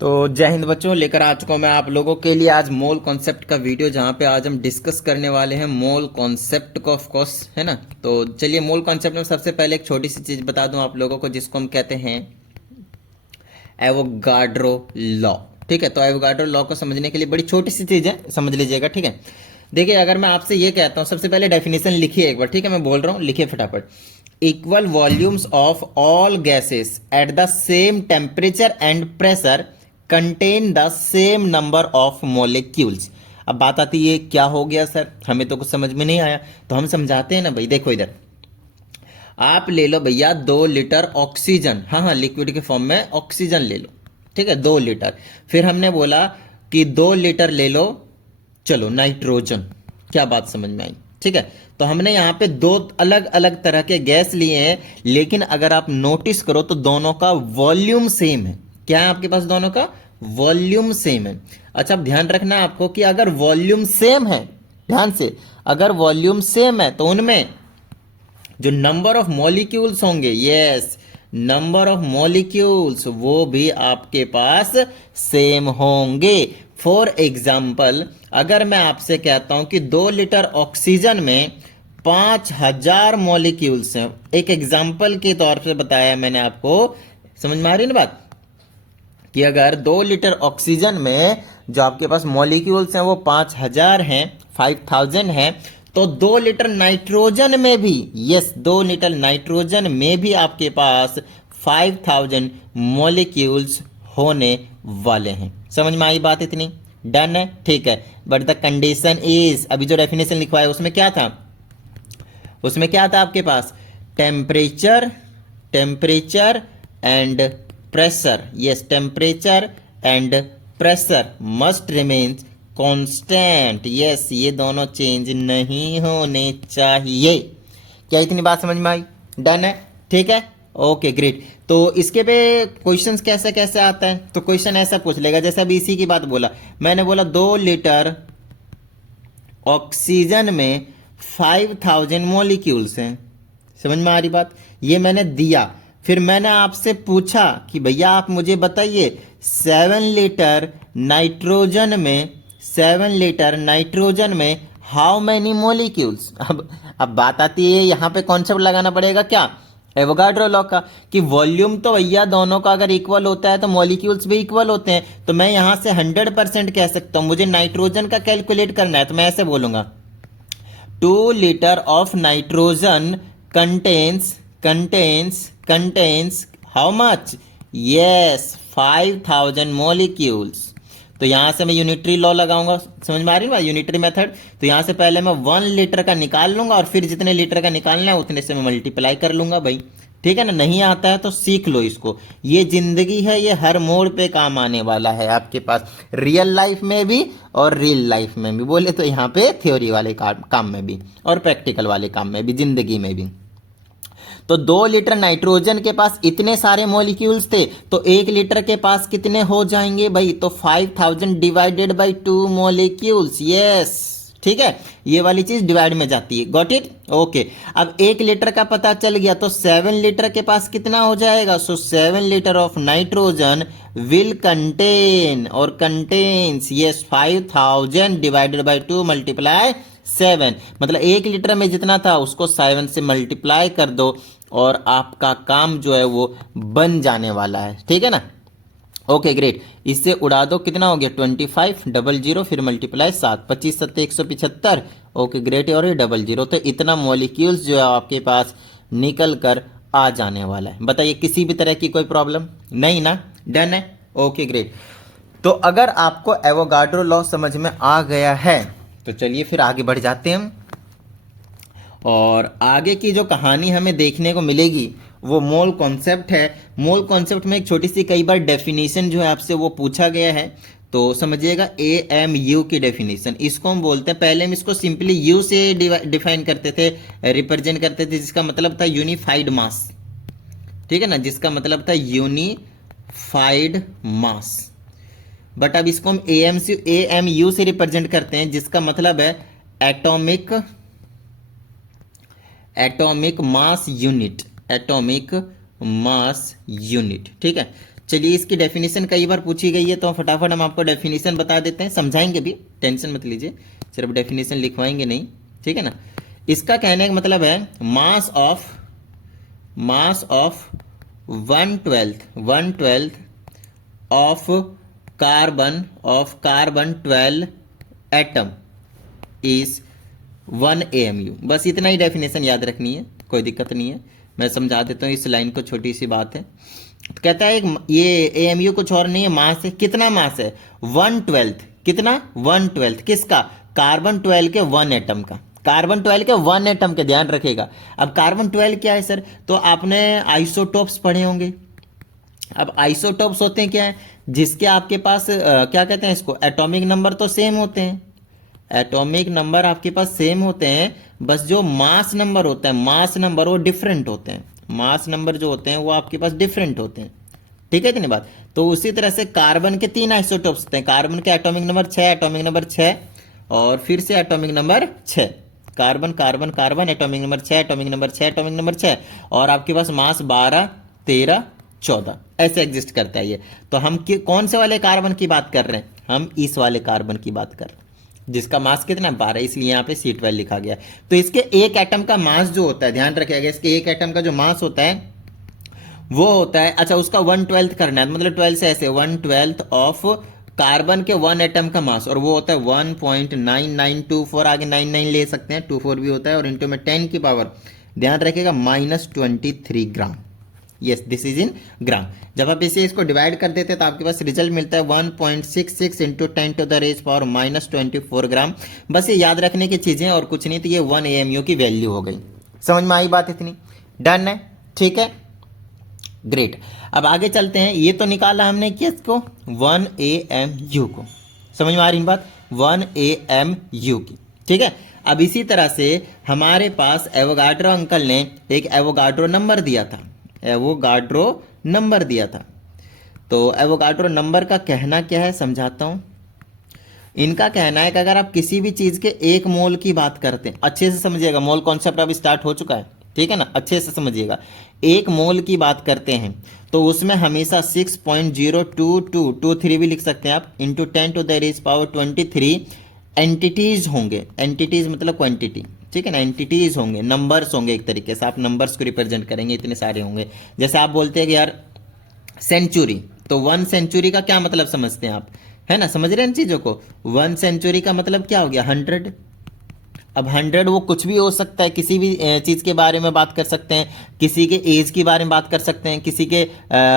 तो जय हिंद बच्चों, लेकर आ चुका हूं मैं आप लोगों के लिए आज मोल कॉन्सेप्ट का वीडियो, जहां पे आज हम डिस्कस करने वाले हैं मोल कॉन्सेप्ट को, ऑफ कोर्स, है ना। तो चलिए, मोल कॉन्सेप्ट में सबसे पहले एक छोटी सी चीज बता दूं आप लोगों को, जिसको हम कहते हैं एवोगाड्रो लॉ। ठीक है, तो एवोगाड्रो लॉ को समझने के लिए बड़ी छोटी सी चीज है, समझ लीजिएगा। ठीक है, देखिए, अगर मैं आपसे ये कहता हूं, सबसे पहले डेफिनेशन लिखिए एक बार। ठीक है, मैं बोल रहा हूं, लिखिए फटाफट। Equal volumes of all gases at the same temperature and pressure contain the same number of molecules. अब बात आती है, क्या हो गया सर, हमें तो कुछ समझ में नहीं आया। तो हम समझाते हैं ना भाई। देखो इधर, आप ले लो भैया 2 लीटर ऑक्सीजन। हाँ हाँ, लिक्विड के फॉर्म में ऑक्सीजन ले लो। ठीक है, 2 लीटर। फिर हमने बोला कि 2 लीटर ले लो, चलो, नाइट्रोजन। क्या बात समझ में आई? ठीक है, तो हमने यहाँ पे दो अलग अलग तरह के गैस लिए हैं, लेकिन अगर आप नोटिस करो तो दोनों का वॉल्यूम सेम है। क्या है आपके पास? दोनों का वॉल्यूम सेम है। अच्छा, अब ध्यान रखना आपको कि अगर वॉल्यूम सेम है, ध्यान से, अगर वॉल्यूम सेम है तो उनमें जो नंबर ऑफ मॉलिक्यूल्स होंगे, यस, नंबर ऑफ मॉलिक्यूल्स, वो भी आपके पास सेम होंगे। फॉर एग्जाम्पल, अगर मैं आपसे कहता हूं कि 2 लीटर ऑक्सीजन में 5,000 मॉलिक्यूल्स हैं, एक एग्जाम्पल के तौर पे बताया मैंने आपको, समझ में आ रही है ना बात? कि अगर 2 लीटर ऑक्सीजन में जो आपके पास मॉलिक्यूल्स हैं वो 5,000 हैं, 5,000 हैं, तो 2 लीटर नाइट्रोजन में भी, यस, 2 लीटर नाइट्रोजन में भी आपके पास 5,000 मॉलिक्यूल्स होने वाले हैं। समझ में आई बात इतनी? डन है, ठीक है। बट द कंडीशन इज, अभी जो डेफिनेशन लिखवाया उसमें क्या था? उसमें क्या था आपके पास? Temperature, temperature and pressure. Yes, temperature and pressure must remain constant. Yes, ये दोनों चेंज नहीं होने चाहिए। क्या इतनी बात समझ में आई? डन है, ठीक है, ओके, ग्रेट। तो इसके पे क्वेश्चंस कैसे कैसे आता है? तो क्वेश्चन ऐसा पूछ लेगा, जैसे अभी इसी की बात बोला मैंने, बोला 2 लीटर ऑक्सीजन में 5,000 मॉलिक्यूल्स हैं। समझ में आ रही बात? ये मैंने दिया। फिर मैंने आपसे पूछा कि भैया आप मुझे बताइए 7 लीटर नाइट्रोजन में, 7 लीटर नाइट्रोजन में हाउ मैनी मॉलिक्यूल्स। अब बात आती है, यहाँ पे कॉन्सेप्ट लगाना पड़ेगा क्या? एवोगाड्रो लॉ का, कि वॉल्यूम तो भैया दोनों का अगर इक्वल होता है तो मॉलिक्यूल्स भी इक्वल होते हैं। तो मैं यहां से 100% कह सकता हूं, मुझे नाइट्रोजन का कैलकुलेट करना है, तो मैं ऐसे बोलूंगा 2 litre of nitrogen contains how much? Yes, 5,000 molecules. तो यहां से मैं यूनिटरी लॉ लगाऊंगा। समझ में आ रही है? Unitary method. तो यहां से पहले मैं 1 लीटर का निकाल लूंगा, और फिर जितने लीटर का निकालना है उतने से मैं मल्टीप्लाई कर लूंगा भाई। ठीक है ना? नहीं आता है तो सीख लो इसको। ये जिंदगी है, ये हर मोड़ पे काम आने वाला है आपके पास, रियल लाइफ में भी और रियल लाइफ में भी, बोले तो यहाँ पे थ्योरी वाले काम में भी और प्रैक्टिकल वाले काम में भी, जिंदगी में भी। तो 2 लीटर नाइट्रोजन के पास इतने सारे मॉलिक्यूल्स थे, तो 1 लीटर के पास कितने हो जाएंगे भाई? तो 5,000 डिवाइडेड बाई 2 मॉलिक्यूल्स। यस, ठीक है, ये वाली चीज डिवाइड में जाती है। Got it? ओके। अब 1 लीटर का पता चल गया, तो 7 लीटर के पास कितना हो जाएगा? So 7 litre of nitrogen will contain और contains, yes, 5,000 divided by 2 multiply 7, मतलब 1 लीटर में जितना था उसको 7 से मल्टीप्लाई कर दो, और आपका काम जो है वो बन जाने वाला है। ठीक है ना? Okay, great. इससे उड़ा दो, कितना हो गया? 25, डबल जीरो, फिर मल्टीप्लाई 7, 25 सत्ते 175। Okay, great. और ये डबल जीरो, तो इतना मॉलिक्यूल्स जो है आपके पास निकल कर आ जाने वाला है। बताइए, किसी भी तरह की कोई प्रॉब्लम नहीं ना? डन है, ओके, ग्रेट। तो अगर आपको एवोगाड्रो लॉ समझ में आ गया है, तो चलिए फिर आगे बढ़ जाते हैं हम। और आगे की जो कहानी हमें देखने को मिलेगी वो मोल कॉन्सेप्ट है। मोल कॉन्सेप्ट में एक छोटी सी, कई बार डेफिनेशन जो है आपसे वो पूछा गया है, तो समझिएगा AMU की डेफिनेशन, इसको हम बोलते हैं। पहले हम इसको सिंपली यू से डिफाइन करते थे, रिप्रेजेंट करते थे, जिसका मतलब था यूनिफाइड मास। ठीक है ना? जिसका मतलब था यूनिफाइड मास। बट अब इसको हम AMU से रिप्रेजेंट करते हैं, जिसका मतलब है atomic atomic mass unit, atomic mass unit. ठीक है, चलिए इसकी डेफिनेशन कई बार पूछी गई है तो फटाफट हम आपको डेफिनेशन बता देते हैं, समझाएंगे भी, टेंशन मत लीजिए, सिर्फ डेफिनेशन लिखवाएंगे नहीं, ठीक है ना। इसका कहने का मतलब है mass of 1/12 of carbon 12 atom is 1 AMU। बस इतना ही डेफिनेशन याद रखनी है, कोई दिक्कत नहीं है, मैं समझा देता हूँ इस लाइन को, छोटी सी बात है। तो कहता है ये AMU कुछ और नहीं है, मास है। कितना मास है? 1/12। कितना? 1/12 किसका? कार्बन 12 के 1 एटम का, कार्बन 12 के 1 एटम के, ध्यान रखिएगा। अब कार्बन 12 क्या है सर? तो आपने आइसोटोप्स पढ़े होंगे। अब आइसोटोप्स होते हैं क्या है? जिसके आपके पास क्या कहते हैं इसको, एटॉमिक नंबर तो सेम होते हैं, एटॉमिक नंबर आपके पास सेम होते हैं, बस जो मास नंबर होता है, मास नंबर वो डिफरेंट होते हैं, मास नंबर जो होते हैं वो आपके पास डिफरेंट होते हैं, ठीक है इतनी बात। तो उसी तरह से कार्बन के 3 आइसोटोप्स होते हैं, कार्बन के एटॉमिक नंबर 6, एटॉमिक नंबर 6 और फिर से atomic number 6, carbon carbon carbon, atomic number 6, atomic number 6, atomic number 6, और आपके पास मास 12, 13, 14 ऐसे एग्जिस्ट करता है ये। तो हम कौन से वाले कार्बन की बात कर रहे हैं? हम इस वाले कार्बन की बात कर रहे हैं जिसका मास कितना? 12, इसलिए यहाँ पे C12 लिखा गया। तो इसके एक एटम का मास जो होता है, ध्यान रखिएगा, इसके एक एटम का जो मास होता है वो होता है, अच्छा उसका 1/12 करना है, मतलब 12 से ऐसे 1/12 ऑफ कार्बन के 1 एटम का मास, और वो होता है 1.9924, आगे 99 ले सकते हैं, 24 भी होता है, और इंटू में 10 की पावर, ध्यान रखिएगा, -23 ग्राम। यस, दिस इज इन ग्राम। जब आप इसे इसको डिवाइड कर देते हैं तो आपके पास रिजल्ट मिलता है 1.66 इंटू 10⁻⁴ ग्राम। बस ये याद रखने की चीज़ें और कुछ नहीं, तो ये 1 AMU की वैल्यू हो गई। समझ में आई बात इतनी? डन है, ठीक है, ग्रेट। अब आगे चलते हैं, ये तो निकाला हमने किसको? 1 AMU को। समझ में आ रही बात? 1 AMU की, ठीक है। अब इसी तरह से हमारे पास एवोगाड्रो अंकल ने एक एवोगाड्रो नंबर दिया था, एवोगाड्रो नंबर दिया था। तो एवोगाड्रो नंबर का कहना क्या है, समझाता हूं। इनका कहना है कि अगर आप किसी भी चीज के 1 मोल की बात करते हैं, अच्छे से समझिएगा, मोल कॉन्सेप्ट अब स्टार्ट हो चुका है, ठीक है ना, अच्छे से समझिएगा। 1 मोल की बात करते हैं तो उसमें हमेशा 6.02223 भी लिख सकते हैं आप, इंटू 10⁻23 एंटिटीज होंगे। एंटिटीज मतलब क्वांटिटी, ठीक है ना, एंटिटीज होंगे, नंबर्स होंगे, एक तरीके से आप नंबर्स को रिप्रेजेंट करेंगे, इतने सारे होंगे। जैसे आप बोलते हैं कि यार सेंचुरी, तो 1 सेंचुरी का क्या मतलब समझते हैं आप, है ना, समझ रहे हैं इन चीज़ों को? 1 सेंचुरी का मतलब क्या हो गया? 100। अब 100 वो कुछ भी हो सकता है, किसी भी चीज़ के बारे में बात कर सकते हैं, किसी के एज के बारे में बात कर सकते हैं, किसी के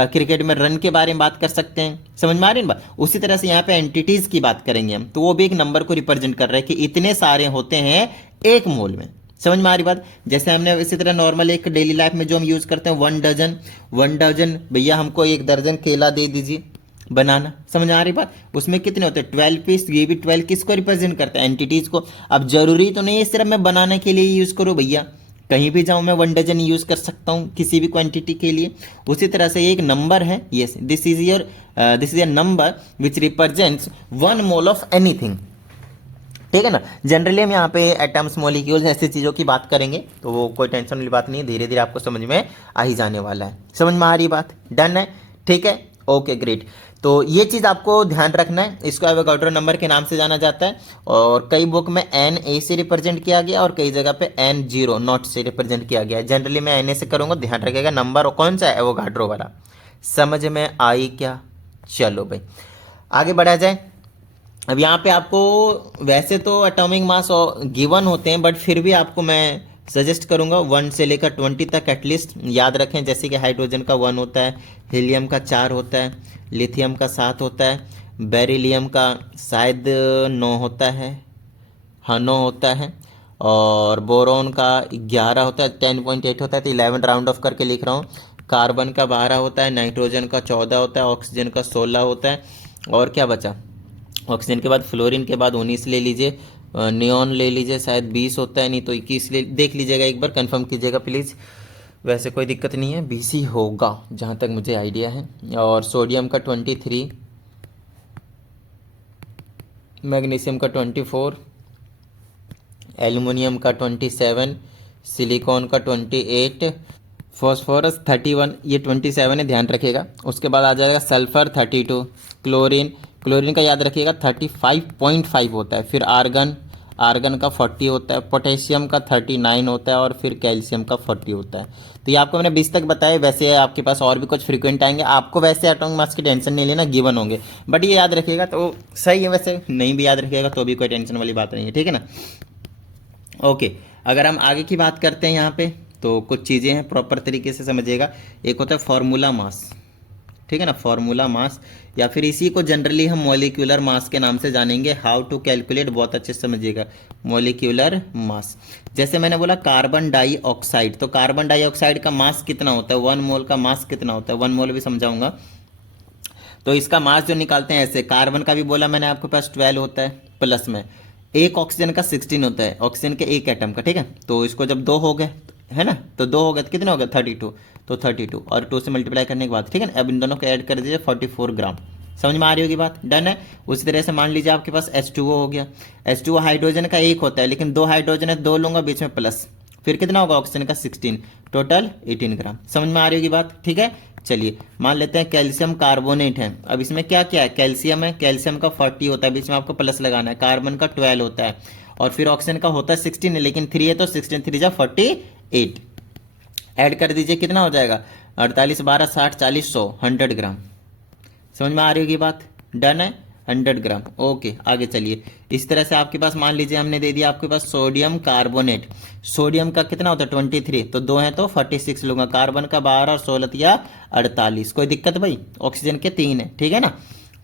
क्रिकेट में रन के बारे में बात कर सकते हैं। समझ में आ रही है बात? उसी तरह से यहाँ पे एंटिटीज़ की बात करेंगे हम, तो वो भी एक नंबर को रिप्रेजेंट कर रहे हैं कि इतने सारे होते हैं 1 मोल में। समझ में आ रही बात? जैसे हमने इसी तरह नॉर्मल एक डेली लाइफ में जो हम यूज़ करते हैं 1 डजन, 1 डजन भैया हमको 1 दर्जन केला दे दीजिए, बनाना। समझ आ रही बात? उसमें कितने होते हैं? 12 पीस। ये भी 12 किसको रिप्रेजेंट करता है? एंटिटीज को। अब जरूरी तो नहीं है सिर्फ मैं बनाने के लिए यूज करूँ भैया, कहीं भी जाऊं मैं 1 डजन यूज कर सकता हूं किसी भी क्वांटिटी के लिए। उसी तरह से एक नंबर है, yes, this is a number which represents 1 mole of anything, ठीक है ना। जनरली हम यहाँ पे एटम्स, मॉलिक्यूल्स, ऐसी चीज़ों की बात करेंगे, तो वो कोई टेंशन वाली बात नहीं है, धीरे धीरे आपको समझ में आ ही जाने वाला है। समझ में आ रही बात? डन है, ठीक है, ओके ग्रेट। तो ये चीज़ आपको ध्यान रखना है, इसको एवोगाड्रो नंबर के नाम से जाना जाता है, और कई बुक में NA से रिप्रेजेंट किया गया और कई जगह पे N0 नॉट से रिप्रेजेंट किया गया है। जनरली मैं NA से करूँगा, ध्यान रखिएगा। नंबर कौन सा है? एवोगाड्रो वाला। समझ में आई क्या? चलो भाई आगे बढ़ा जाए। अब यहाँ पे आपको वैसे तो एटॉमिक मास गिवन होते हैं, बट फिर भी आपको मैं सजेस्ट करूँगा 1 से लेकर 20 तक एटलीस्ट याद रखें। जैसे कि हाइड्रोजन का 1 होता है, हीलियम का 4 होता है, लिथियम का 7 होता है, बेरिलियम का शायद 9 होता है, हाँ 9 होता है, और बोरोन का 11 होता है, 10.8 होता है, तो 11 राउंड ऑफ करके लिख रहा हूँ। कार्बन का 12 होता है, नाइट्रोजन का 14 होता है, ऑक्सीजन का 16 होता है, और क्या बचा? ऑक्सीजन के बाद फ्लोरीन के बाद 19 ले लीजिए, नियॉन ले लीजिए, शायद 20 होता है, नहीं तो 21 ले, देख लीजिएगा एक बार, कंफर्म कीजिएगा प्लीज़। वैसे कोई दिक्कत नहीं है, 20 ही होगा जहाँ तक मुझे आइडिया है। और सोडियम का 23, मैग्नीशियम का 24, एल्युमिनियम का 27, सिलिकॉन का 28, फॉस्फोरस 31, ये 27 है, ध्यान रखिएगा। उसके बाद आ जाएगा सल्फर 32, क्लोरीन, क्लोरीन का याद रखिएगा 35.5 होता है। फिर आर्गन, आर्गन का 40 होता है, पोटेशियम का 39 होता है, और फिर कैल्शियम का 40 होता है। तो ये आपको मैंने 20 तक बताया। वैसे आपके पास और भी कुछ फ्रीक्वेंट आएंगे, आपको वैसे एटॉमिक मास की टेंशन नहीं लेना, गिवन होंगे, बट ये याद रखिएगा तो सही है। वैसे नहीं भी याद रखिएगा तो भी कोई टेंशन वाली बात नहीं है, ठीक है ना। ओके, अगर हम आगे की बात करते हैं यहाँ पे, तो कुछ चीज़ें हैं, प्रॉपर तरीके से समझिएगा। एक होता है फॉर्मूला मास, ठीक है ना, फॉर्मूला मास, या फिर इसी को जनरली हम मॉलिक्यूलर मास के नाम से जानेंगे। हाउ टू कैलकुलेट, बहुत अच्छे से समझिएगा, मॉलिक्यूलर मास। जैसे मैंने बोला कार्बन डाइऑक्साइड, तो कार्बन डाइऑक्साइड का मास कितना होता है, 1 मोल का मास कितना होता है, 1 मोल भी समझाऊंगा। तो इसका मास जो निकालते हैं ऐसे, कार्बन का भी बोला मैंने आपके पास 12 होता है, प्लस में एक ऑक्सीजन का 16 होता है, ऑक्सीजन के एक एटम का, ठीक है। तो इसको जब 2 हो गए, है ना, तो 2 हो गए तो कितने हो गए 32, तो 32 और 2 से मल्टीप्लाई करने के बाद, ठीक है ना, अब इन दोनों को ऐड कर दीजिए 44 ग्राम। समझ में आ रही होगी बात, डन है। उसी तरह से मान लीजिए आपके पास H2O हो गया, H2O हाइड्रोजन का एक होता है, लेकिन 2 हाइड्रोजन है, 2 लूंगा बीच में प्लस, फिर कितना होगा ऑक्सीजन का 16, टोटल 18 ग्राम। समझ में आ रही होगी बात, ठीक है। चलिए मान लेते हैं कैल्शियम कार्बोनेट है। अब इसमें क्या क्या है, कैल्शियम है, कैल्शियम का 40 होता है, बीच में आपको प्लस लगाना है, कार्बन का 12 होता है, और फिर ऑक्सीजन का होता है 16 है, लेकिन 3 है तो 16 3 जा 48, ऐड कर दीजिए, कितना हो जाएगा 48 12 60 40 100, 100 ग्राम। समझ में आ रही होगी बात, डन है, 100 ग्राम। ओके, आगे चलिए। इस तरह से आपके पास मान लीजिए हमने दे दिया आपके पास सोडियम कार्बोनेट, सोडियम का कितना होता है 23, तो 2 है तो 46 लूंगा, कार्बन का 12 और 16 या 48, कोई दिक्कत भाई, ऑक्सीजन के 3 है, ठीक है ना।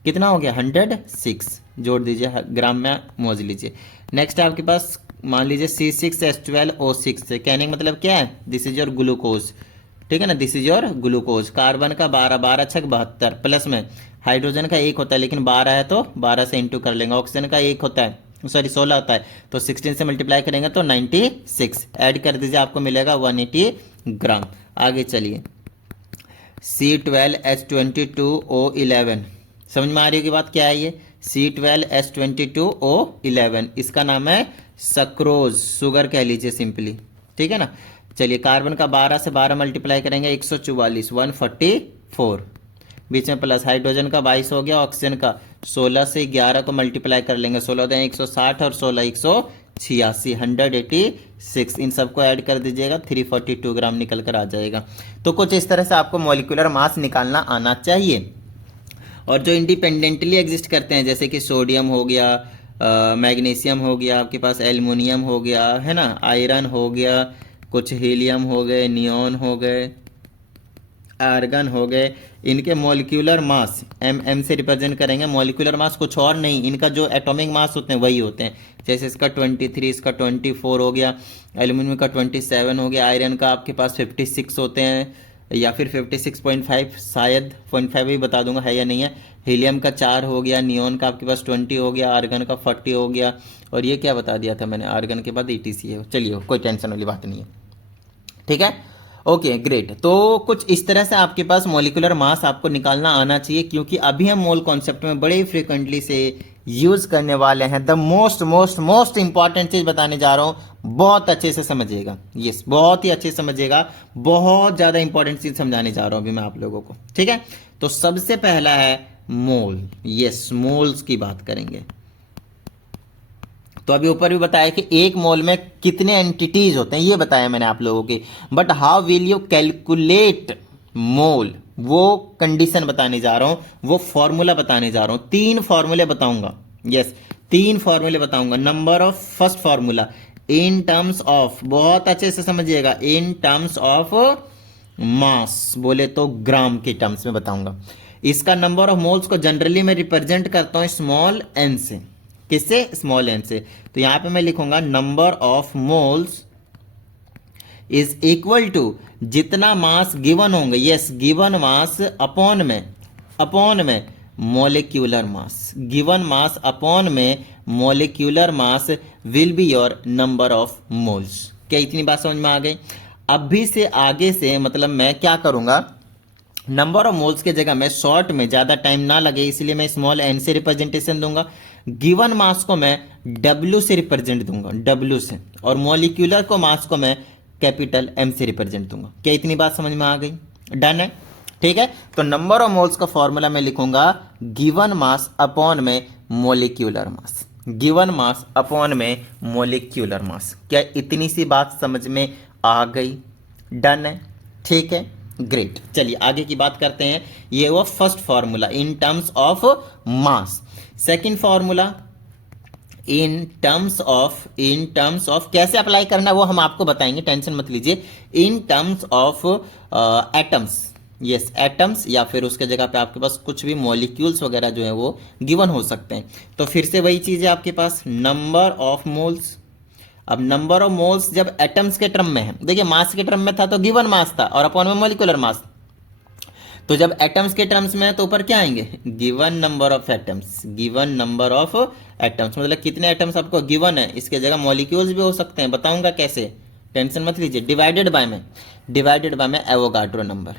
कितना हो गया 106, जोड़ दीजिए, ग्राम में मोज लीजिए। नेक्स्ट है आपके पास मान लीजिए C6H12O6 से, कहने का मतलब क्या है, दिस इज योर ग्लूकोज, ठीक है ना, this is your glucose. Carbon का 12, 12 छक 72, प्लस में हाइड्रोजन का 1 होता है, लेकिन 12 है तो 12 से इंटू कर लेंगे, ऑक्सीजन का 1 होता है, सॉरी 16 होता है, तो 16 से मल्टीप्लाई करेंगे तो 96, ऐड कर दीजिए, आपको मिलेगा 180 ग्राम। आगे चलिए, C12H22O11, समझ में आ रही होगी बात, क्या है ये C12H22O11, इसका नाम है सक्रोज, शुगर कह लीजिए सिंपली, ठीक है ना। चलिए, कार्बन का 12 से 12 मल्टीप्लाई करेंगे 144, 144, बीच में प्लस, हाइड्रोजन का 22 हो गया, ऑक्सीजन का 16 से 11 को मल्टीप्लाई कर लेंगे, 16 दें 160 और 16 186, 186, इन सबको ऐड कर दीजिएगा, 342 ग्राम निकल कर आ जाएगा। तो कुछ इस तरह से आपको मॉलिक्यूलर मास निकालना आना चाहिए। और जो इंडिपेंडेंटली एग्जिस्ट करते हैं, जैसे कि सोडियम हो गया, मैग्नीशियम हो गया, आपके पास एल्युमिनियम हो गया, है ना, आयरन हो गया, कुछ हीलियम हो गए, नियॉन हो गए, आर्गन हो गए, इनके मॉलिक्यूलर मास एम से रिप्रेजेंट करेंगे। मॉलिक्यूलर मास कुछ और नहीं, इनका जो एटॉमिक मास होते हैं वही होते हैं। जैसे इसका 23, इसका 24 हो गया, एल्यूमिनियम का 27 हो गया, आयरन का आपके पास 56 होते हैं, या फिर 56.5, शायद 0.5 भी बता दूंगा है या नहीं है। हीलियम का 4 हो गया, नियॉन का आपके पास 20 हो गया, आर्गन का 40 हो गया, और ये क्या बता दिया था मैंने, आर्गन के बाद ETC है। चलिए, कोई टेंशन वाली बात नहीं है, ठीक है। Okay great. तो कुछ इस तरह से आपके पास मॉलिक्यूलर मास आपको निकालना आना चाहिए, क्योंकि अभी हम मोल कॉन्सेप्ट में बड़े फ्रिक्वेंटली से यूज करने वाले हैं। The most most most important चीज बताने जा रहा हूं, बहुत अच्छे से समझिएगा, यस बहुत ही अच्छे से समझिएगा, बहुत ज्यादा इंपॉर्टेंट चीज समझाने जा रहा हूं अभी मैं आप लोगों को, ठीक है। तो सबसे पहला है मोल, यस मोल्स की बात करेंगे। तो अभी ऊपर भी बताया कि एक मोल में कितने एंटिटीज होते हैं, ये बताया मैंने आप लोगों के, but how will you calculate mole, वो कंडीशन बताने जा रहा हूं, वो फॉर्मूला बताने जा रहा हूं। 3 फॉर्मूले बताऊंगा, यस 3 फॉर्मूले बताऊंगा। Number of, first formula in terms of, बहुत अच्छे से समझिएगा, इन टर्म्स ऑफ मास, बोले तो ग्राम के टर्म्स में बताऊंगा। इसका नंबर ऑफ मोल्स को जनरली मैं रिप्रेजेंट करता हूं स्मॉल n से, किससे, स्मॉल n से। तो यहां पे मैं लिखूंगा number of moles is equal to जितना मास गिवन होंगे, यस गिवन मास अपॉन में molecular mass, given mass upon में molecular mass will be your number of moles. क्या इतनी बात समझ में आ गई। अभी से आगे से मतलब मैं क्या करूंगा, नंबर ऑफ मोल्स के जगह मैं शॉर्ट में, ज्यादा टाइम ना लगे इसलिए मैं स्मॉल n से रिप्रेजेंटेशन दूंगा, गिवन मास को मैं W से रिप्रेजेंट दूंगा, W से, और मॉलिक्यूलर को मास को मैं कैपिटल एम से रिप्रेजेंट दूंगा। क्या इतनी बात समझ में आ गई? डन है, ठीक है। तो नंबर ऑफ मोल्स का फॉर्मूला मैं लिखूंगा गिवन मास अपॉन में मोलिक्यूलर मास, गिवन मास अपॉन में मोलिक्यूलर मास। क्या इतनी सी बात समझ में आ गई? डन है, ठीक है, ग्रेट। चलिए आगे की बात करते हैं। ये हुआ first formula in terms of mass. Second formula in terms of कैसे अप्लाई करना है वो हम आपको बताएंगे, टेंशन मत लीजिए। इन terms of atoms, yes atoms, या फिर उसके जगह पे आपके पास कुछ भी मॉलिक्यूल्स वगैरह जो है वो गिवन हो सकते हैं। तो फिर से वही चीज़ है आपके पास, नंबर ऑफ मोल्स। अब नंबर ऑफ मोल्स जब एटम्स के टर्म में है, देखिए मास के टर्म में था तो गिवन मास था और अपॉन में मॉलिक्यूलर मास। तो जब एटम्स के टर्म्स में है तो ऊपर क्या आएंगे? Given number of atoms, given number of atoms, मतलब कितने एटम्स आपको गिवन है, इसके जगह मॉलिक्यूल्स भी हो सकते हैं, बताऊंगा कैसे, टेंशन मत लीजिए। डिवाइडेड बाय में Avogadro number,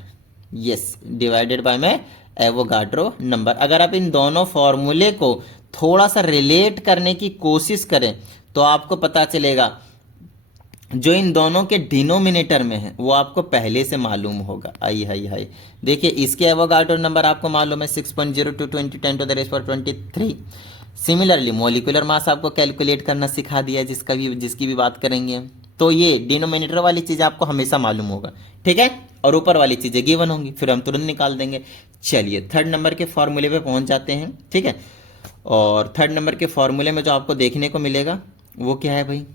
yes divided by में एवोगाड्रो नंबर। अगर आप इन दोनों फॉर्मूले को थोड़ा सा रिलेट करने की कोशिश करें तो आपको पता चलेगा जो इन दोनों के डिनोमिनेटर में है वो आपको पहले से मालूम होगा। आई हाई हाई, देखिए इसके एवोगाड्रो नंबर आपको मालूम है 6.02 20 10 to the raise 23। Similarly molecular mass आपको कैलकुलेट करना सिखा दिया है, जिसकी भी बात करेंगे। तो ये डिनोमिनेटर वाली चीज़ आपको हमेशा मालूम होगा, ठीक है, और ऊपर वाली चीज़ें गिवन होंगी, फिर हम तुरंत निकाल देंगे। चलिए थर्ड नंबर के फॉर्मूले पे पहुंच जाते हैं, ठीक है। और थर्ड नंबर के फॉर्मूले में जो आपको देखने को मिलेगा वो क्या है भाई?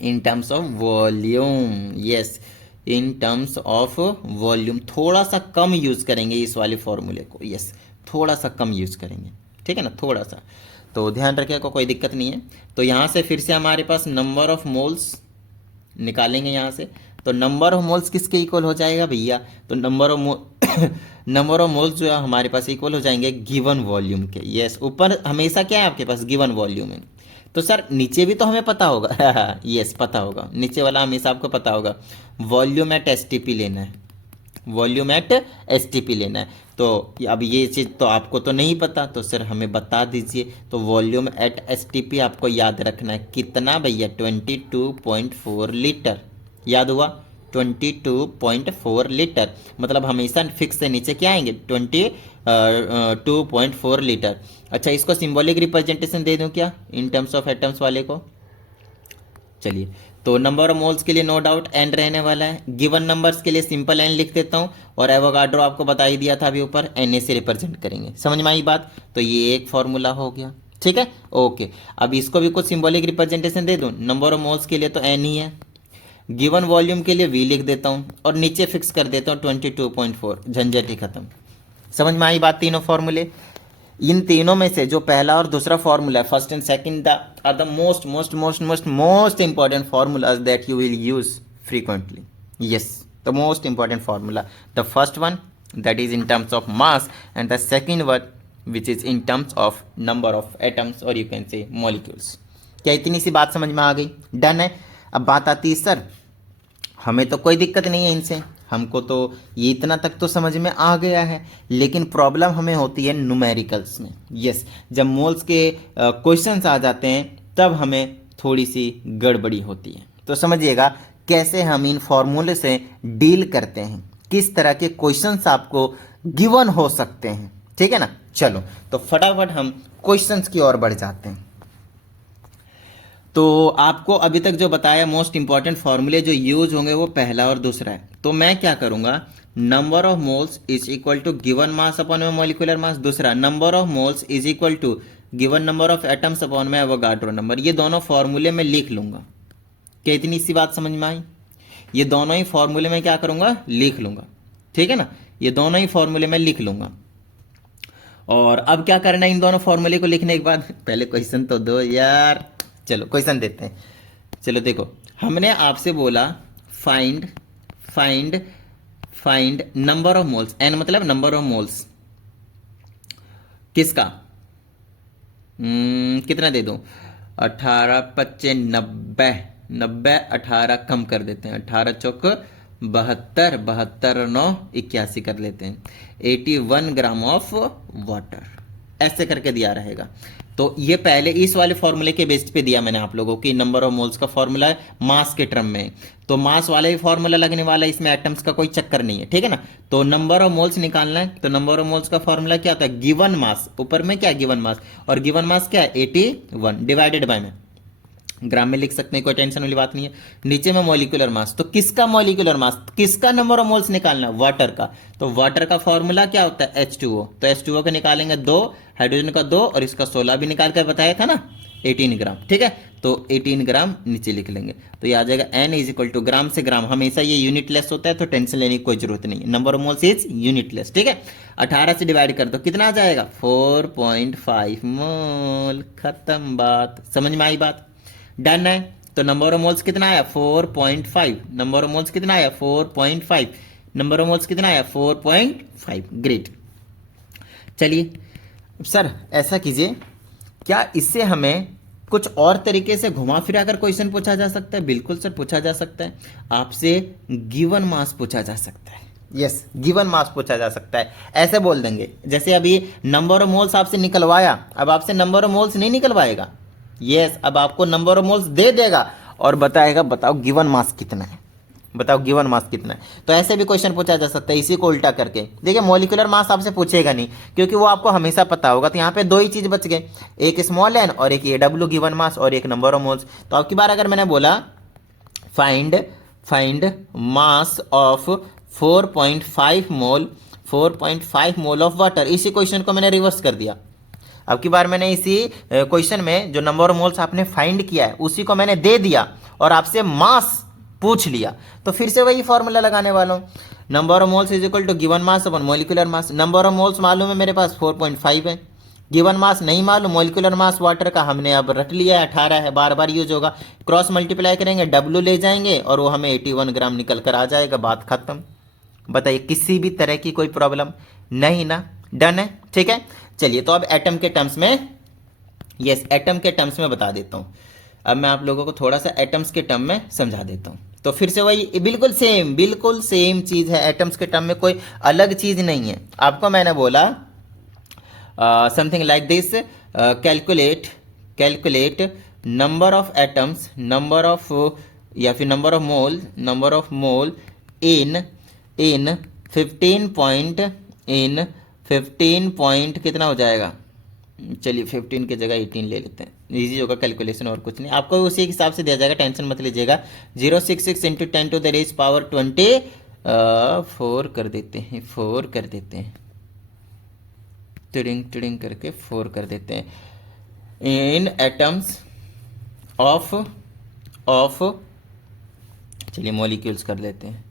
इन terms of volume, yes in terms of volume. थोड़ा सा कम यूज करेंगे इस वाले फॉर्मूले को, यस थोड़ा सा कम यूज करेंगे, ठीक है ना, थोड़ा सा। तो ध्यान रखिएगा, कोई दिक्कत नहीं है। तो यहाँ से फिर से हमारे पास नंबर ऑफ मोल्स निकालेंगे यहाँ से। तो नंबर ऑफ मोल्स किसके इक्वल हो जाएगा भैया? तो नंबर ऑफ मोल्स जो है हमारे पास इक्वल हो जाएंगे गिवन वॉल्यूम के। यस ऊपर हमेशा क्या है आपके पास? गिवन वॉल्यूम है। तो सर नीचे भी तो हमें पता होगा यस पता होगा, नीचे वाला हमेशा आपको पता होगा। वॉल्यूम एट एसटीपी लेना है, वॉल्यूम एट एसटीपी लेना है। तो अब ये चीज़ तो आपको तो नहीं पता, तो सर हमें बता दीजिए। तो वॉल्यूम एट एसटीपी आपको याद रखना है कितना भैया? 22.4 लीटर। याद हुआ? 22.4 लीटर, मतलब हमेशा फिक्स से नीचे क्या आएंगे? 22.4 लीटर। अच्छा इसको सिंबॉलिक रिप्रेजेंटेशन दे दूं क्या इन टर्म्स ऑफ एटम्स वाले को? चलिए, तो नंबर ऑफ मोल्स के लिए नो डाउट एन रहने वाला है, गिवन नंबर्स के लिए सिंपल एन लिख देता हूं, और एवोगाड्रो आपको बता ही दिया था अभी ऊपर, एन से रिप्रेजेंट करेंगे। समझ में आई बात? तो ये एक फॉर्मूला हो गया, ठीक है, ओके। अब इसको भी कुछ सिंबॉलिक रिप्रेजेंटेशन दे दूं। नंबर ऑफ मोल्स के लिए तो एन ही है, गिवन वॉल्यूम के लिए वी लिख देता हूं, और नीचे फिक्स कर देता हूं 22.4, झंझट ही खत्म। समझ में आई बात? तीनों फॉर्मूले, इन तीनों में से जो पहला और दूसरा फॉर्मूला है, first and second, are the most important formulas that you will use frequently. Yes, the most important formula, the first one that is in terms of mass, and the second one which is in terms of number of atoms, और you can say molecules. क्या इतनी सी बात समझ में आ गई? Done है। अब बात आती है सर हमें तो कोई दिक्कत नहीं है इनसे, हमको तो ये इतना तक तो समझ में आ गया है, लेकिन प्रॉब्लम हमें होती है न्यूमेरिकल्स में। यस, जब मोल्स के क्वेश्चंस आ जाते हैं तब हमें थोड़ी सी गड़बड़ी होती है। तो समझिएगा कैसे हम इन फॉर्मूले से डील करते हैं, किस तरह के क्वेश्चंस आपको गिवन हो सकते हैं, ठीक है ना। चलो तो फटाफट हम क्वेश्चंस की ओर बढ़ जाते हैं। तो आपको अभी तक जो बताया मोस्ट इंपॉर्टेंट फॉर्मूले जो यूज होंगे वो पहला और दूसरा है। तो मैं क्या करूंगा, number of moles is equal to given mass upon में मॉलिक्यूलर मास, दूसरा number of moles is equal to given number of atoms upon में एवोगाड्रो नंबर। ये दोनों फॉर्मूले में लिख लूंगा। क्या इतनी सी बात समझ में आई? ये दोनों ही फॉर्मूले में क्या करूंगा, लिख लूंगा, ठीक है ना। ये दोनों ही फॉर्मूले में लिख लूंगा। और अब क्या करना है इन दोनों फॉर्मूले को लिखने के बाद? पहले क्वेश्चन तो दो यार। चलो क्वेश्चन देते हैं। चलो देखो, हमने आपसे बोला find find find number of moles, n मतलब नंबर ऑफ मोल्स किसका? कितना दे दूं? 18 25 90 90 18 कम कर देते हैं, 18 चौक 72 72 9 81 कर लेते हैं। 81 ग्राम ऑफ वाटर, ऐसे करके दिया रहेगा। तो ये पहले इस वाले फॉर्मूले के बेस पे दिया मैंने आप लोगों की, नंबर ऑफ मोल्स का फॉर्मूला है मास के टर्म में, तो मास वाला ही फॉर्मूला लगने वाला है, इसमें एटम्स का कोई चक्कर नहीं है, ठीक है ना। तो नंबर ऑफ मोल्स निकालना है, तो नंबर ऑफ मोल्स का फॉर्मूला क्या होता है, गिवन मास, ऊपर में क्या गिवन मास, और गिवन मास क्या है 81 डिवाइडेड बाय में, ग्राम में लिख सकते हैं, कोई टेंशन वाली बात नहीं है। नीचे में मॉलिक्यूलर मास, तो किसका मॉलिक्यूलर मास, किसका नंबर ऑफ मोल्स निकालना है, वाटर का, तो वाटर का फॉर्मूला क्या होता है H2O, तो H2O का निकालेंगे 2, हाइड्रोजन का 2 और इसका 16 भी निकाल कर बताया था ना 18 ग्राम, ठीक है। तो 18 ग्राम नीचे लिख लेंगे, तो ये आ जाएगा N इज इक्वल टू, ग्राम से ग्राम हमेशा ये यूनिटलेस होता है, तो टेंशन लेने की कोई जरूरत नहीं है, number of moles is unitless, ठीक है। 18 से डिवाइड कर दो, कितना आ जाएगा 4.5 मोल, खत्म बात, समझ में आई बात, डन है। तो नंबर ऑफ मोल्स कितना आया 4.5, नंबर ऑफ मोल्स कितना आया 4.5, नंबर ऑफ मोल्स कितना आया 4.5, ग्रेट। चलिए सर ऐसा कीजिए, क्या इससे हमें कुछ और तरीके से घुमा फिरा कर क्वेश्चन पूछा जा सकता है, बिल्कुल सर पूछा जा सकता है, आपसे गिवन मास पूछा जा सकता है, यस गिवन मास पूछा जा सकता है। ऐसे बोल देंगे जैसे अभी नंबर ऑफ मोल्स आपसे निकलवाया, अब आपसे नंबर ऑफ मोल्स नहीं निकलवाएगा, यस अब आपको नंबर ऑफ मोल्स दे देगा और बताएगा बताओ गिवन मास कितना है, बताओ गिवन मास कितना है। तो ऐसे भी क्वेश्चन पूछा जा सकता है इसी को उल्टा करके। देखिए मॉलिक्यूलर मास आपसे पूछेगा नहीं क्योंकि वो आपको हमेशा पता होगा, तो यहाँ पे दो ही चीज बच गए, एक स्मॉल एन और एक AW गिवन मास और एक नंबर ऑफ मोल्स। तो अब की बार अगर मैंने बोला find mass of 4.5 mole of water, इसी क्वेश्चन को मैंने रिवर्स कर दिया। अब की बार मैंने इसी क्वेश्चन में जो नंबर ऑफ मोल्स आपने फाइंड किया है उसी को मैंने दे दिया और आपसे मास पूछ लिया, तो फिर से वही फॉर्मूला लगाने वाला हूँ, number of moles is equal to given mass upon molecular mass. Number of moles मालूम है मेरे पास 4.5 है, गिवन मास नहीं मालूम, मॉलिक्यूलर मास वाटर का हमने अब रट लिया है 18 है, बार बार यूज होगा, क्रॉस मल्टीप्लाई करेंगे W ले जाएंगे और वो हमें 81 ग्राम निकल कर आ जाएगा, बात खत्म। बताइए किसी भी तरह की कोई प्रॉब्लम नहीं ना, डन है, ठीक है। चलिए तो अब एटम के टर्म्स में, यस एटम के टर्म्स में बता देता हूँ, अब मैं आप लोगों को थोड़ा सा एटम्स के टर्म में समझा देता हूँ। तो फिर से वही बिल्कुल सेम चीज़ है, एटम्स के टर्म में कोई अलग चीज़ नहीं है। आपको मैंने बोला something like this, calculate number of atoms, number of या फिर number of mole in 15 point कितना हो जाएगा, चलिए 15 की जगह 18 ले लेते हैं, इजी होगा कैलकुलेशन और कुछ नहीं, आपको उसी हिसाब से दिया जाएगा, टेंशन मत लीजिएगा। 066 into 10 to the raise power 4 कर देते हैं, टिडिंग करके 4 कर देते हैं, इन एटम्स ऑफ चलिए मॉलिक्यूल्स कर लेते हैं,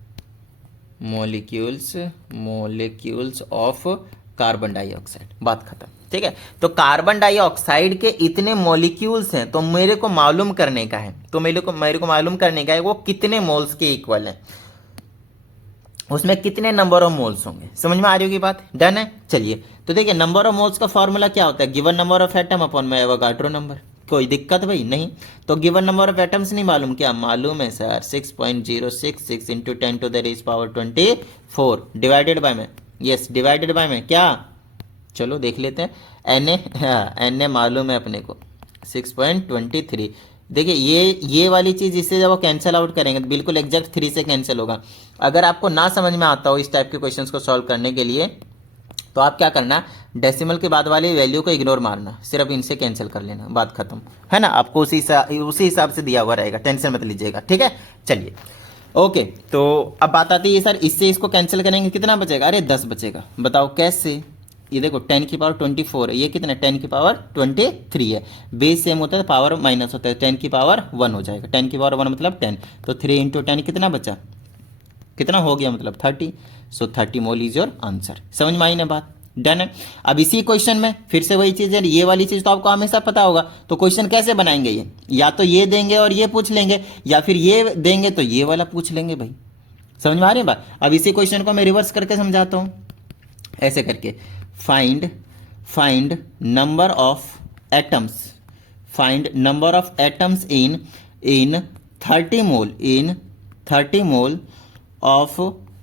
मॉलिक्यूल्स ऑफ कार्बन डाइऑक्साइड, बात खत्म, ठीक है। तो कार्बन डाइऑक्साइड के इतने मॉलिक्यूल्स हैं, तो मेरे को मालूम करने का है, वो कितने मोल्स के इक्वल है, उसमें कितने नंबर ऑफ मोल्स होंगे, समझ में आ रही होगी बात, डन है। चलिए तो देखिए नंबर ऑफ मोल्स का फॉर्मूला क्या होता है, given number of atom upon में एवोगाड्रो नंबर, कोई दिक्कत भाई नहीं। तो गिवन नंबर ऑफ एटम्स नहीं मालूम, क्या मालूम है sir 6.066 into 10 to the raise power 24 divided by में, यस डिवाइडेड बाय में क्या, चलो देख लेते हैं, एन ए मालूम है अपने को 6.23। देखिए ये वाली चीज़ इससे जब वो कैंसिल आउट करेंगे तो बिल्कुल एग्जैक्ट 3 से कैंसिल होगा। अगर आपको ना समझ में आता हो इस टाइप के क्वेश्चंस को सॉल्व करने के लिए तो आप क्या करना, डेसिमल के बाद वाली वैल्यू को इग्नोर मारना, सिर्फ इनसे कैंसिल कर लेना, बात खत्म है ना, आपको उसी हिसाब से दिया हुआ रहेगा, टेंशन मत लीजिएगा, ठीक है। चलिए ओके, तो अब बात आती है सर इससे इसको कैंसिल करेंगे कितना बचेगा, अरे 10 बचेगा, बताओ कैसे। ये देखो 10 की पावर 24 है, ये कितना 10 की पावर 23 है, बेस सेम होता है पावर माइनस होता है, 10 की पावर 1 हो जाएगा, 10 की पावर 1 मतलब 10, तो 3 इंटू 10 कितना बचा, कितना हो गया मतलब 30, सो 30 मोल इज योर आंसर, समझ में आई ना बात, डन है। अब इसी क्वेश्चन में फिर से वही चीज़ है, ये वाली चीज़ तो आपको हमेशा पता होगा, तो क्वेश्चन कैसे बनाएंगे, ये या तो ये देंगे और ये पूछ लेंगे, या फिर ये देंगे तो ये वाला पूछ लेंगे भाई, समझ में आ रही है बात। अब इसी क्वेश्चन को मैं रिवर्स करके समझाता हूँ, ऐसे करके find number of atoms in 30 mole of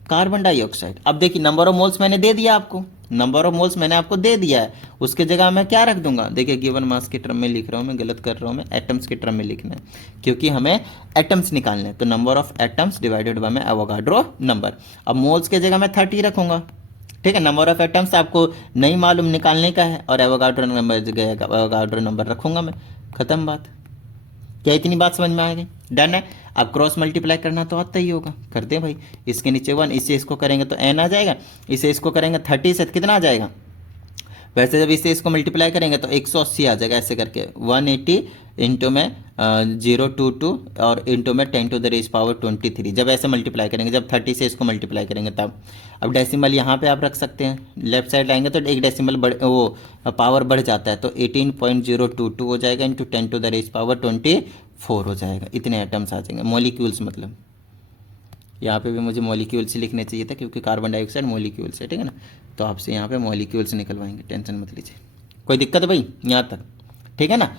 carbon dioxide. अब देखिए नंबर ऑफ मोल्स मैंने दे दिया आपको, नंबर ऑफ मोल्स मैंने आपको दे दिया है, उसके जगह मैं क्या रख दूंगा, देखिए गिवन मास के टर्म में लिख रहा हूँ मैं, गलत कर रहा हूँ मैं, एटम्स के टर्म में लिखना है क्योंकि हमें एटम्स निकालने हैं। तो number of atoms divided by में एवोगाड्रो नंबर। अब मोल्स के जगह मैं 30 रखूंगा, ठीक है। नंबर ऑफ एटम्स आपको नहीं मालूम, निकालने का है, और एवोगाड्रो नंबर एवोगाड्रो नंबर रखूंगा मैं, खत्म बात। क्या इतनी बात समझ में आ गई? डन है। अब क्रॉस मल्टीप्लाई करना तो आता ही होगा, कर दें भाई। इसके नीचे 1, इससे इसको करेंगे तो n आ जाएगा, इसे इसको करेंगे 30 से कितना आ जाएगा, वैसे जब इसे इसको मल्टीप्लाई करेंगे तो 180 आ जाएगा, ऐसे करके 180 इंटू में 022 और इंटू में 10 टू द रेज पावर 23, जब ऐसे मल्टीप्लाई करेंगे, जब 30 से इसको मल्टीप्लाई करेंगे तब। अब डेसिमल यहाँ पे आप रख सकते हैं, लेफ्ट साइड लाएंगे तो एक डेसिमल वो पावर बढ़ जाता है, तो 18.022 हो जाएगा into 10 to the raise power 24 हो जाएगा। इतने एटम्स आ जाएंगे, मॉलिक्यूल्स मतलब। यहाँ पे भी मुझे मॉलिक्यूल्स लिखने चाहिए था क्योंकि कार्बन डाइऑक्साइड मॉलिक्यूल्स है, ठीक है ना। तो आपसे यहाँ पे मॉलिक्यूल्स निकलवाएंगे, टेंशन मत लीजिए। कोई दिक्कत है भाई यहाँ तक, ठीक है ना।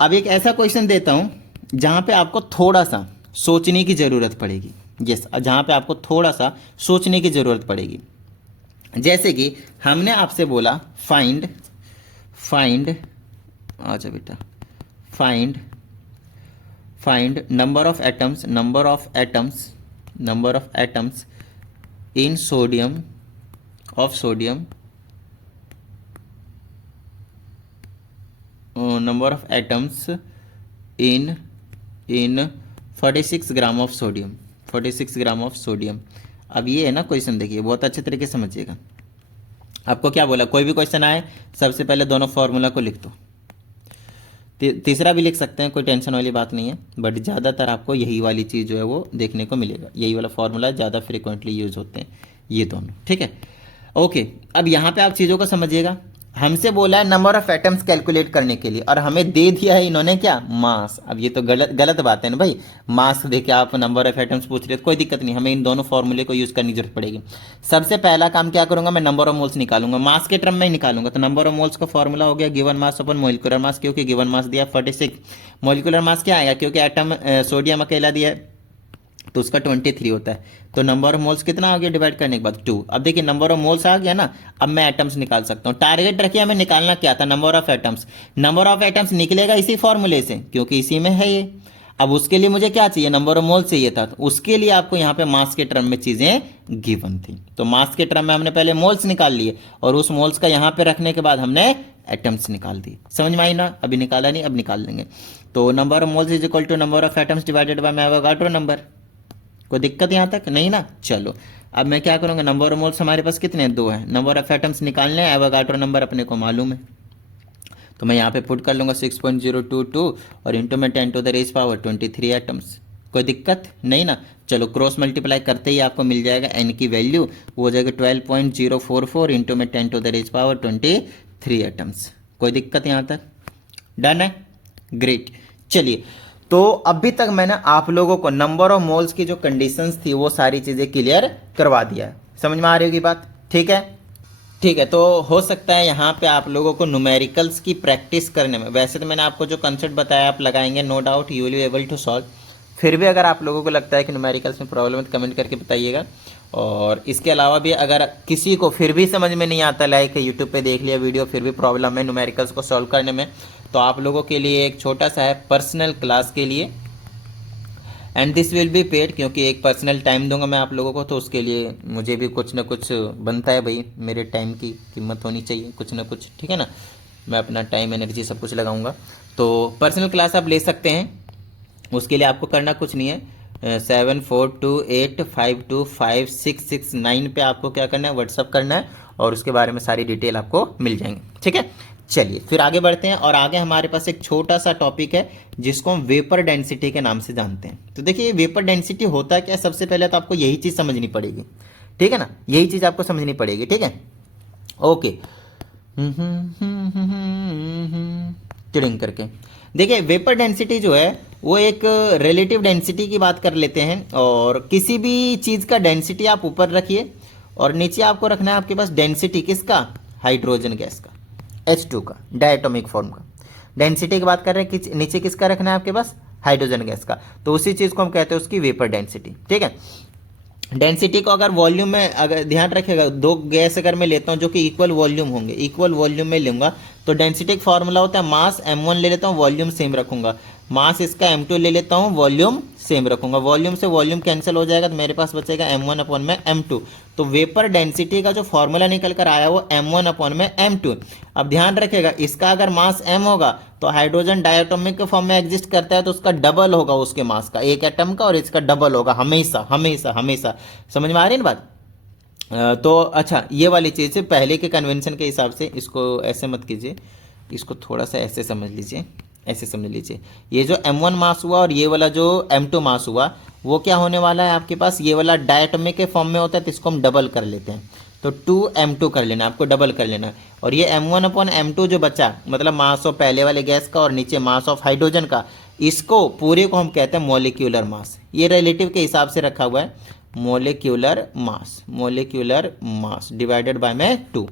अब एक ऐसा क्वेश्चन देता हूँ जहाँ पे आपको थोड़ा सा सोचने की ज़रूरत पड़ेगी। यस, जहाँ पे आपको थोड़ा सा सोचने की ज़रूरत पड़ेगी। जैसे कि हमने आपसे बोला फाइंड आजा बेटा, find number of atoms in sodium number of atoms in 46 gram of sodium, 46 gram of sodium. अब ये है ना क्वेश्चन, देखिए बहुत अच्छे तरीके से समझिएगा। आपको क्या बोला, कोई भी क्वेश्चन आए सबसे पहले दोनों फॉर्मूला को लिख दो, तीसरा भी लिख सकते हैं, कोई टेंशन वाली बात नहीं है, बट ज़्यादातर आपको यही वाली चीज़ जो है वो देखने को मिलेगा, यही वाला फॉर्मूला ज़्यादा फ्रिक्वेंटली यूज होते हैं ये दोनों, ठीक है। ओके, अब यहाँ पे आप चीज़ों को समझिएगा। हमसे बोला है नंबर ऑफ एटम्स कैलकुलेट करने के लिए, और हमें दे दिया है इन्होंने क्या, मास। अब ये तो गलत बात है ना भाई, मास दे के आप नंबर ऑफ एटम्स पूछ रहे हो, कोई दिक्कत नहीं, हमें इन दोनों फॉर्मूले को यूज़ करने की जरूरत पड़ेगी। सबसे पहला काम क्या करूंगा, मैं नंबर ऑफ मोल्स निकालूंगा, मास के टर्म में ही निकालूंगा। तो नंबर ऑफ मोल्स का फॉर्मूला हो गया गिवन मास अपन मोलिकुलर मास, क्योंकि गिवन मास दिया 46, मोलिकुलर मास क्या आएगा, क्योंकि एटम सोडियम अकेला दिया है तो उसका 23 होता है। तो नंबर ऑफ मोल्स कितना हो गया डिवाइड करने के बाद 2। अब देखिए नंबर ऑफ मोल्स आ गया ना, अब मैं एटम्स निकाल सकता हूँ। टारगेट रखिए हमें निकालना क्या था, number of atoms. Number of atoms निकलेगा इसी फॉर्मूले से क्योंकि इसी में है ये। अब उसके लिए मुझे क्या चाहिए, नंबर ऑफ मोल्स चाहिए था, तो उसके लिए आपको यहाँ पे मास के टर्म में चीज़ें गिवन थी। तो मास के टर्म में हमने पहले मोल्स निकाल लिए और उस मोल्स का यहाँ पे रखने के बाद हमने एटम्स निकाल दिए। समझ में आई ना, अभी निकाला नहीं, अब निकाल लेंगे। तो number of moles is equal to number of atoms divided by Avogadro number. कोई दिक्कत यहाँ तक नहीं ना। चलो अब मैं क्या करूँगा, नंबर ऑफ मोल्स हमारे पास कितने हैं, 2 है, नंबर ऑफ एटम्स निकालने हैं, एवोगाड्रो नंबर अपने को मालूम है, तो मैं यहाँ पे पुट कर लूँगा 6.022 और इंटू में 10 to the raise power 23 atoms. कोई दिक्कत नहीं ना। चलो क्रॉस मल्टीप्लाई करते ही आपको मिल जाएगा एन की वैल्यू, वो हो जाएगा 12.044 इंटू में 10 to the raise power 23 atoms. कोई दिक्कत यहाँ तक, डन है, ग्रेट। चलिए, तो अभी तक मैंने आप लोगों को नंबर ऑफ मोल्स की जो कंडीशंस थी वो सारी चीज़ें क्लियर करवा दिया है। समझ में आ रही होगी बात, ठीक है। ठीक है, तो हो सकता है यहाँ पे आप लोगों को न्यूमेरिकल्स की प्रैक्टिस करने में, वैसे तो मैंने आपको जो कंसेप्ट बताया आप लगाएंगे, no doubt you will be able to solve. फिर भी अगर आप लोगों को लगता है कि न्यूमेरिकल्स में प्रॉब्लम है तो कमेंट करके बताइएगा। और इसके अलावा भी अगर किसी को फिर भी समझ में नहीं आता, लाइक यूट्यूब पे देख लिया वीडियो फिर भी प्रॉब्लम है न्यूमेरिकल्स को सॉल्व करने में, तो आप लोगों के लिए एक छोटा सा है पर्सनल क्लास के लिए, and this will be paid, क्योंकि एक पर्सनल टाइम दूंगा मैं आप लोगों को, तो उसके लिए मुझे भी कुछ ना कुछ बनता है भाई, मेरे टाइम की कीमत होनी चाहिए कुछ ना कुछ, ठीक है ना। मैं अपना टाइम एनर्जी सब कुछ लगाऊंगा, तो पर्सनल क्लास आप ले सकते हैं। उसके लिए आपको करना कुछ नहीं है, 7428525669 पे आपको क्या करना है, व्हाट्सअप करना है, और उसके बारे में सारी डिटेल आपको मिल जाएंगे, ठीक है। चलिए फिर आगे बढ़ते हैं, और आगे हमारे पास एक छोटा सा टॉपिक है जिसको हम वेपर डेंसिटी के नाम से जानते हैं। तो देखिए वेपर डेंसिटी होता है क्या, सबसे पहले तो आपको यही चीज़ समझनी पड़ेगी, ठीक है ना, यही चीज़ आपको समझनी पड़ेगी, ठीक है। ओके, टिडिंग करके देखिए, वेपर डेंसिटी जो है वो एक रिलेटिव डेंसिटी की बात कर लेते हैं, और किसी भी चीज़ का डेंसिटी आप ऊपर रखिए और नीचे आपको रखना है आपके पास डेंसिटी किसका, हाइड्रोजन गैस का, H2 का, डायटोमिक फॉर्म का। डेंसिटी की बात कर रहे हैं कि नीचे किसका रखना है आपके पास, हाइड्रोजन गैस का, तो उसी चीज़ को हम कहते हैं उसकी वेपर डेंसिटी, ठीक है। डेंसिटी को अगर वॉल्यूम में, अगर ध्यान रखिएगा, दो गैस अगर मैं लेता हूँ जो कि इक्वल वॉल्यूम होंगे, इक्वल वॉल्यूम में लूंगा तो डेंसिटी का फॉर्मूला होता है मास m1 ले लेता हूँ, वॉल्यूम सेम रखूंगा, मास इसका m2 ले लेता हूँ, वॉल्यूम सेम रखूंगा, वॉल्यूम से वॉल्यूम कैंसिल हो जाएगा तो मेरे पास बचेगा m1 अपॉन में m2। तो वेपर डेंसिटी का जो फॉर्मूला निकल कर आया वो m1 अपॉन में m2। अब ध्यान रखिएगा, इसका अगर मास m होगा तो हाइड्रोजन डायटोमिक के फॉर्म में एग्जिस्ट करता है तो उसका डबल होगा उसके मास का, एक एटम का, और इसका डबल होगा हमेशा हमेशा हमेशा। समझ में आ रही है ना बात? तो अच्छा, ये वाली चीज़ है पहले के कन्वेंशन के हिसाब से, इसको ऐसे मत कीजिए, इसको थोड़ा सा ऐसे समझ लीजिए, ऐसे समझ लीजिए। ये जो m1 मास हुआ और ये वाला जो m2 मास हुआ वो क्या होने वाला है आपके पास, ये वाला डायटोमिक के फॉर्म में होता है तो इसको हम डबल कर लेते हैं, तो 2m2 कर लेना, आपको डबल कर लेना। और ये m1 अपॉन m2 जो बचा, मतलब मास ऑफ पहले वाले गैस का और नीचे मास ऑफ हाइड्रोजन का, इसको पूरे को हम कहते हैं मॉलिक्यूलर मास। ये रिलेटिव के हिसाब से रखा हुआ है, molecular mass, molecular mass divided by में 2।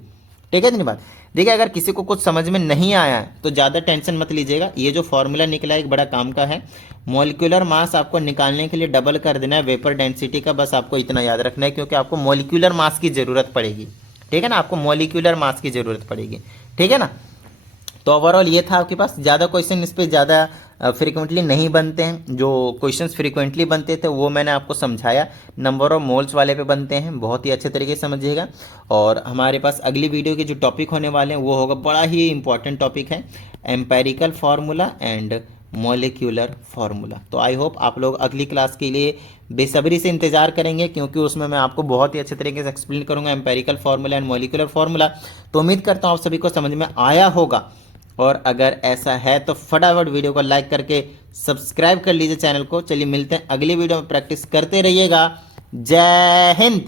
ठीक है इतनी बात। देखिए अगर किसी को कुछ समझ में नहीं आया है तो ज़्यादा टेंशन मत लीजिएगा, ये जो फॉर्मूला निकला है एक बड़ा काम का है। मॉलिक्यूलर मास आपको निकालने के लिए डबल कर देना है वेपर डेंसिटी का, बस आपको इतना याद रखना है क्योंकि आपको मॉलिक्यूलर मास की ज़रूरत पड़ेगी। ठीक है ना, आपको मॉलिक्यूलर मास की ज़रूरत पड़ेगी। ठीक है ना, तो ओवरऑल ये था आपके पास। ज़्यादा क्वेश्चन इस पर ज़्यादा फ्रीक्वेंटली नहीं बनते हैं, जो क्वेश्चंस फ्रीक्वेंटली बनते थे वो मैंने आपको समझाया, नंबर ऑफ मोल्स वाले पे बनते हैं, बहुत ही अच्छे तरीके से समझिएगा। और हमारे पास अगली वीडियो के जो टॉपिक होने वाले हैं वो होगा, बड़ा ही इंपॉर्टेंट टॉपिक है, empirical formula and molecular formula. तो आई होप आप लोग अगली क्लास के लिए बेसब्री से इंतजार करेंगे क्योंकि उसमें मैं आपको बहुत ही अच्छे तरीके से एक्सप्लेन करूंगा empirical formula and molecular formula. तो उम्मीद करता हूँ आप सभी को समझ में आया होगा, और अगर ऐसा है तो फटाफट वीडियो को लाइक करके सब्सक्राइब कर लीजिए चैनल को। चलिए मिलते हैं अगली वीडियो में, प्रैक्टिस करते रहिएगा। जय हिंद।